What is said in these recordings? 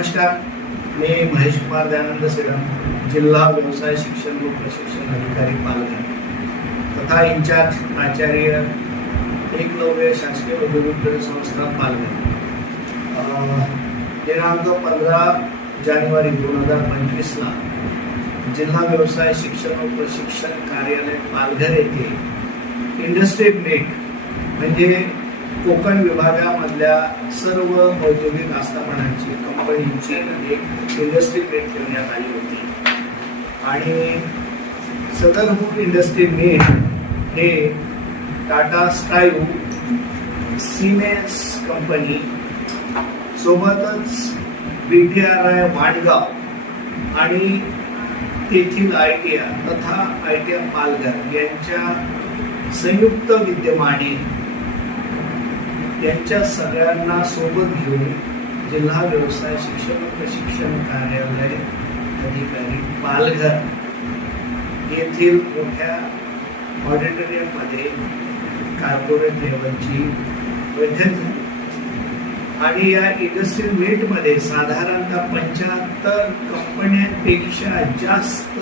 नमस्कार. मी महेश कुमार दयानंद सेडम जिल्हा व्यवसाय शिक्षण व प्रशिक्षण अधिकारी पालघर. तथा इंचार्ज प्राचार्य एकलव्य शासकीय औद्योगिक संस्था पालघर. दिनांक पंधरा जानेवारी दोन हजार पंचवीसला जिल्हा व्यवसाय शिक्षण व प्रशिक्षण कार्यालय पालघर येथे इंडस्ट्री मेट म्हणजे कोकण विभागामधल्या सर्व औद्योगिक आस्थापनांची कंपनीची एक इंडस्ट्री मीट ठेवण्यात आली होती. आणि सदरपूर इंडस्ट्री मीट हे टाटा स्कायू सिमेन्स कंपनी सोबतच B T R I Wadgaon आणि तेथील आय टी आर तथा आय टी आय पालघर यांच्या संयुक्त विद्यमाने यांच्या सगळ्यांना सोबत घेऊन जिल्हा व्यवसाय शिक्षण प्रशिक्षण कार्यालय अधिकारी पालघर येथील मोठ्या ऑडिटोरियममध्ये कार्पोरेट लेवलची बैठक झाली. आणि या इंडस्ट्रियल मीटमध्ये साधारणतः पंच्याहत्तर कंपन्यांपेक्षा जास्त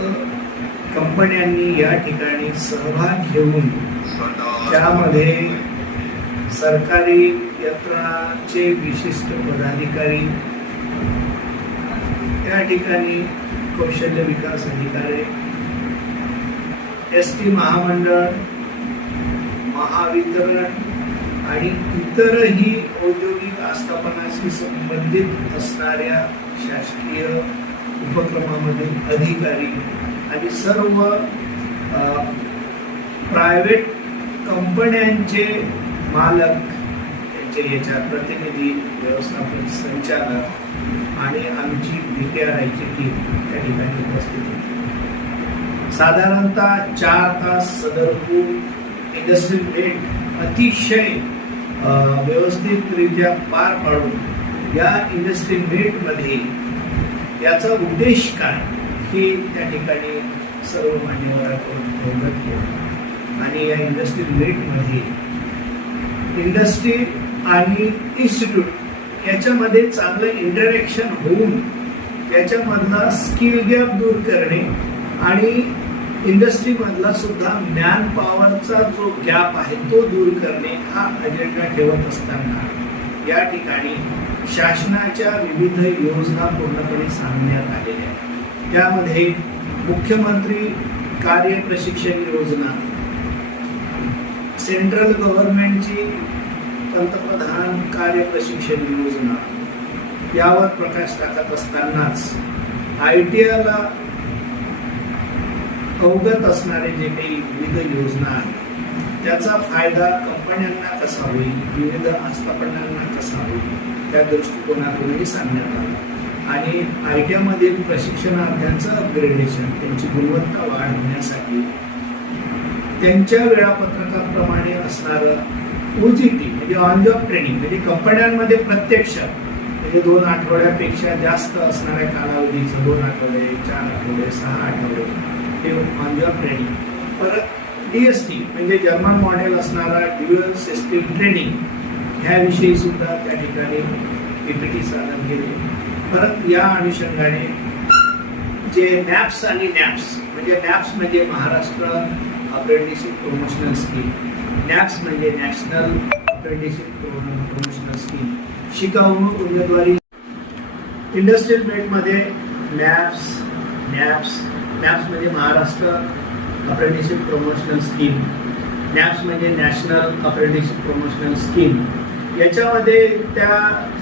कंपन्यांनी या ठिकाणी सहभाग घेऊन त्यामध्ये सरकारी यंत्रणाचे विशिष्ट पदाधिकारी त्या ठिकाणी कौशल्य विकास अधिकारी एस टी महामंडळ महावितरण आणि इतरही औद्योगिक आस्थापनाशी संबंधित असणाऱ्या शासकीय उपक्रमामधील अधिकारी आणि सर्व प्रायव्हेट कंपन्यांचे मालक त्यांचे याच्यात प्रतिनिधी व्यवस्थापन संचालक आणि आमची बी के आर आयची टीम त्या ठिकाणी उपस्थित होती. साधारणतः चार तास सदरपूर इंडस्ट्रियल भेट अतिशय व्यवस्थितरित्या पार पाडून या इंडस्ट्री मीटमध्ये याचा उद्देश काय हे त्या ठिकाणी सर्व मान्यवरांकडून अवगत केलं. आणि या इंडस्ट्री मीटमध्ये इंडस्ट्री आणि इन्स्टिट्यूट याच्यामध्ये चांगलं इंटरॅक्शन होऊन याच्यामधला स्किल गॅप दूर करणे आणि इंडस्ट्रीमधला सुद्धा मॅन पॉवरचा जो गॅप आहे तो दूर करणे हा अजेंडा ठेवत असताना या ठिकाणी शासनाच्या विविध योजना पूर्णपणे सांगण्यात आलेल्या आहेत. त्यामध्ये मुख्यमंत्री कार्य प्रशिक्षण योजना सेंट्रल गव्हर्नमेंटची पंतप्रधान कार्य प्रशिक्षण योजना यावर प्रकाश टाकत असतानाच आय टी आयला अवगत असणारे जे काही विविध योजना आहेत त्याचा फायदा कंपन्यांना कसा होईल विविध आस्थापनांना कसा होईल त्या दृष्टिकोनातूनही सांगण्यात आलं. आणि आय टी आयमधील प्रशिक्षणार्थ्यांचं अपग्रेडेशन त्यांची गुणवत्ता वाढवण्यासाठी त्यांच्या वेळापत्रकाप्रमाणे असणारं ओजीटी म्हणजे ऑन जॉब ट्रेनिंग म्हणजे कंपन्यांमध्ये प्रत्यक्ष. म्हणजे दोन आठवड्यापेक्षा जास्त असणाऱ्या कालावधीचं दोन आठवडे चार आठवडे सहा आठवडे हे ऑन जॉब ट्रेनिंग परत डी एस टी म्हणजे जर्मन मॉडेल असणारा ड्युअल सिस्टीम ट्रेनिंग ह्याविषयी सुद्धा त्या ठिकाणी पीपीटी सादर केले. परत या अनुषंगाने जे नॅप्स आणि नॅप्स म्हणजे नॅप्स म्हणजे Maharashtra apprenticeship promotional scheme NAPS म्हणजे नॅशनल अप्रेंटिसशिप प्रमोशनल स्कीम शिकाऊ उमेदवारी. इंडस्ट्रियल मेटमध्ये नॅप्स नॅप्स नॅप्स म्हणजे Maharashtra apprenticeship promotional scheme NAPS म्हणजे नॅशनल अप्रेंटिसशिप प्रमोशनल स्कीम याच्यामध्ये त्या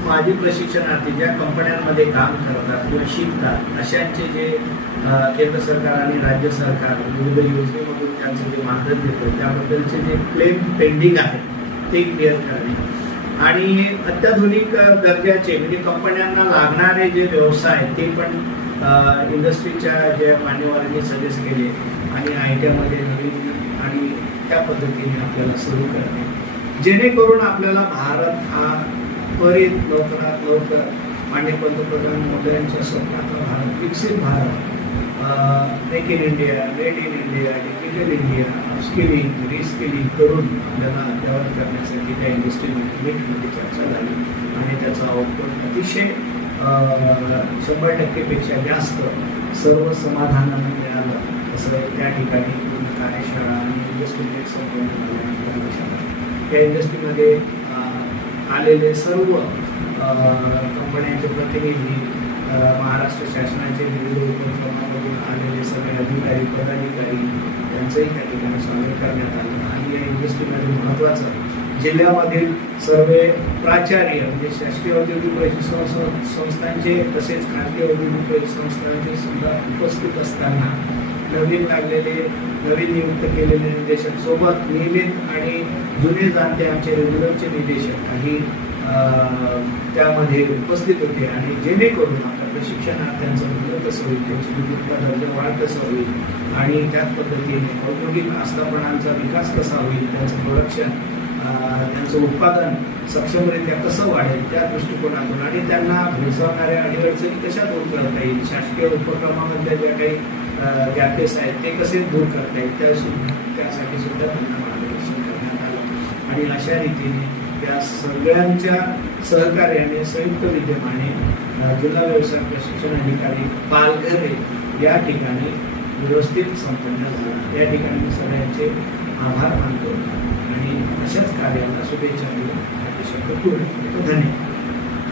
माजी प्रशिक्षणार्थी ज्या कंपन्यांमध्ये काम करतात किंवा शिकतात अशांचे जे केंद्र सरकार आणि राज्य सरकार विविध योजनेमधून त्यांचं जे मानधन देतं त्याबद्दलचे जे क्लेम पेंडिंग आहेत ते क्लिअर करणे. आणि अत्याधुनिक दर्जाचे म्हणजे कंपन्यांना लागणारे जे व्यवसाय आहेत ते पण इंडस्ट्रीच्या ज्या मान्यवरांनी सजेस्ट केले आणि आय टी आयमध्ये नवीन आणि त्या पद्धतीने आपल्याला सुरू करणे. जेणेकरून आपल्याला भारत हा त्वरित लवकरात लवकर मान्य पंतप्रधान मोदयांच्या स्वप्नाचा भारत विकसित Bharat make in India made in India digital India upskilling reskilling करून आपल्याला अद्यावत करण्यासाठी त्या इंडस्ट्री मीटमध्ये चर्चा झाली. आणि त्याचा आउटपुट अतिशय शंभर टक्केपेक्षा जास्त सर्व समाधानानं मिळालं. असं त्या ठिकाणी पूर्ण कार्यशाळा आणि इंडस्ट्री संपन्न झाल्यानंतर या इंडस्ट्रीमध्ये आलेले सर्व कंपन्यांचे प्रतिनिधी महाराष्ट्र शासनाचे विविध उपक्रमामधून आलेले सगळे अधिकारी पदाधिकारी त्यांचंही त्या ठिकाणी स्वागत करण्यात आलं. आणि या इंडस्ट्रीमध्ये महत्त्वाचं जिल्ह्यामधील सर्व प्राचार्य म्हणजे शासकीय औद्योगिक प्रशिक्षण संस्थांचे तसेच खाजगी औद्योगिक प्रशिक्षण संस्थांचे सुद्धा उपस्थित असताना नवीन लागलेले नवीन नियुक्त केलेले निदेशक सोबत नियमित आणि जुने जाणते आमचे रेग्युलरचे निदेशक काही त्यामध्ये उपस्थित होते. आणि जेणेकरून आपल्या प्रशिक्षणार्थ्यांचं मूल्य कसं होईल त्यांची विविधता दर्जा वाढ कसं होईल आणि त्याच पद्धतीने औद्योगिक आस्थापनांचा विकास कसा होईल त्यांचं प्रोडक्शन त्यांचं उत्पादन सक्षमरित्या कसं वाढेल त्या दृष्टिकोनातून आणि त्यांना भेडसावणाऱ्या अडीअडचणी कशा दूर करता येईल शासकीय उपक्रमामधल्या ज्या काही गॅपेस आहेत ते कसे दूर करता येईल त्या त्यासाठी सुद्धा त्यांना मार्गदर्शन करण्यात आलं. आणि अशा रीतीने त्या सगळ्यांच्या सहकार्याने संयुक्त विद्यमाने जिल्हा व्यवसाय प्रशिक्षण अधिकारी पालघरे या ठिकाणी व्यवस्थित संपन्न झाला. या ठिकाणी सगळ्यांचे आभार मानतो. आणि अशाच कार्याला शुभेच्छा देऊन शब्द पूर्ण धन्यवाद.